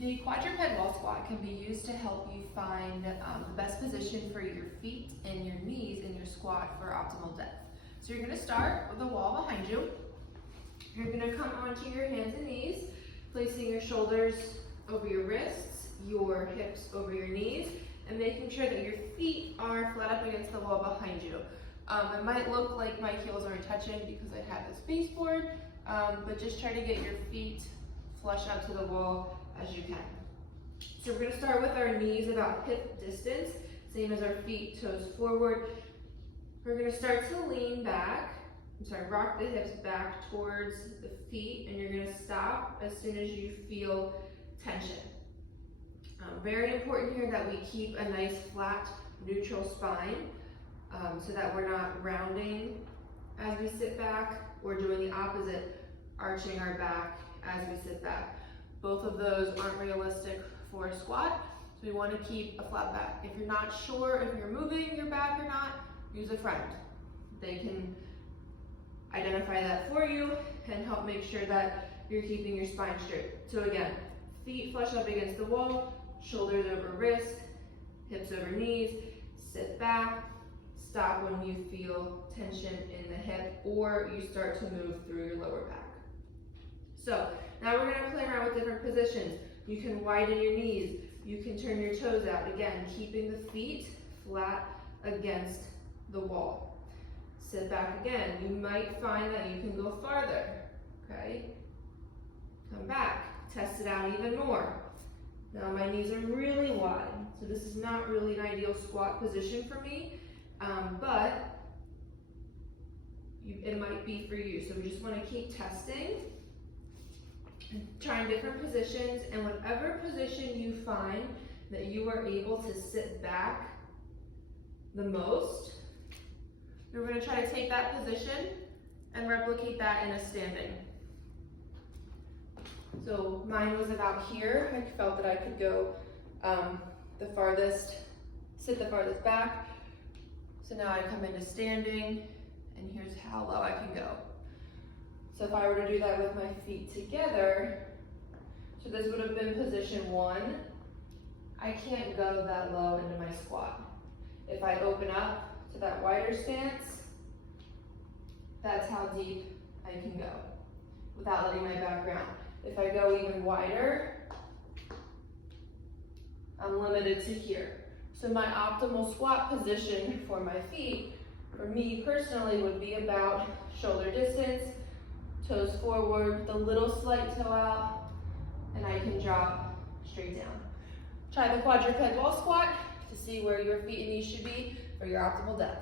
The quadruped wall squat can be used to help you find the best position for your feet and your knees in your squat for optimal depth. So you're going to start with the wall behind you. You're going to come onto your hands and knees, placing your shoulders over your wrists, your hips over your knees, and making sure that your feet are flat up against the wall behind you. It might look like my heels aren't touching because I have this baseboard, but just try to get your feet flush out to the wall as you can. So we're going to start with our knees about hip distance, same as our feet, toes forward. We're going to start to lean back, rock the hips back towards the feet, and you're going to stop as soon as you feel tension. Very important here that we keep a nice flat neutral spine so that we're not rounding as we sit back or doing the opposite, arching our back as we sit back. Both of those aren't realistic for a squat, so we want to keep a flat back. If you're not sure if you're moving your back or not, use a friend. They can identify that for you and help make sure that you're keeping your spine straight. So again, feet flush up against the wall, shoulders over wrist, hips over knees, sit back, stop when you feel tension in the hip or you start to move through your lower back. So now we're going to play around with different positions. You can widen your knees, you can turn your toes out, again, keeping the feet flat against the wall. Sit back again. You might find that you can go farther, okay? Come back, test it out even more. Now my knees are really wide, so this is not really an ideal squat position for me, but it might be for you. So we just want to keep testing, trying different positions, and whatever position you find that you are able to sit back the most, you're going to try to take that position and replicate that in a standing. So mine was about here. I felt that I could go sit the farthest back. So now I come into standing, and here's how low I can go. So if I were to do that with my feet together, so this would have been position 1, I can't go that low into my squat. If I open up to that wider stance, that's how deep I can go without letting my back round. If I go even wider, I'm limited to here. So my optimal squat position for my feet, for me personally, would be about shoulder distance, toes forward, with a little slight toe out, and I can drop straight down. Try the quadruped wall squat to see where your feet and knees should be for your optimal depth.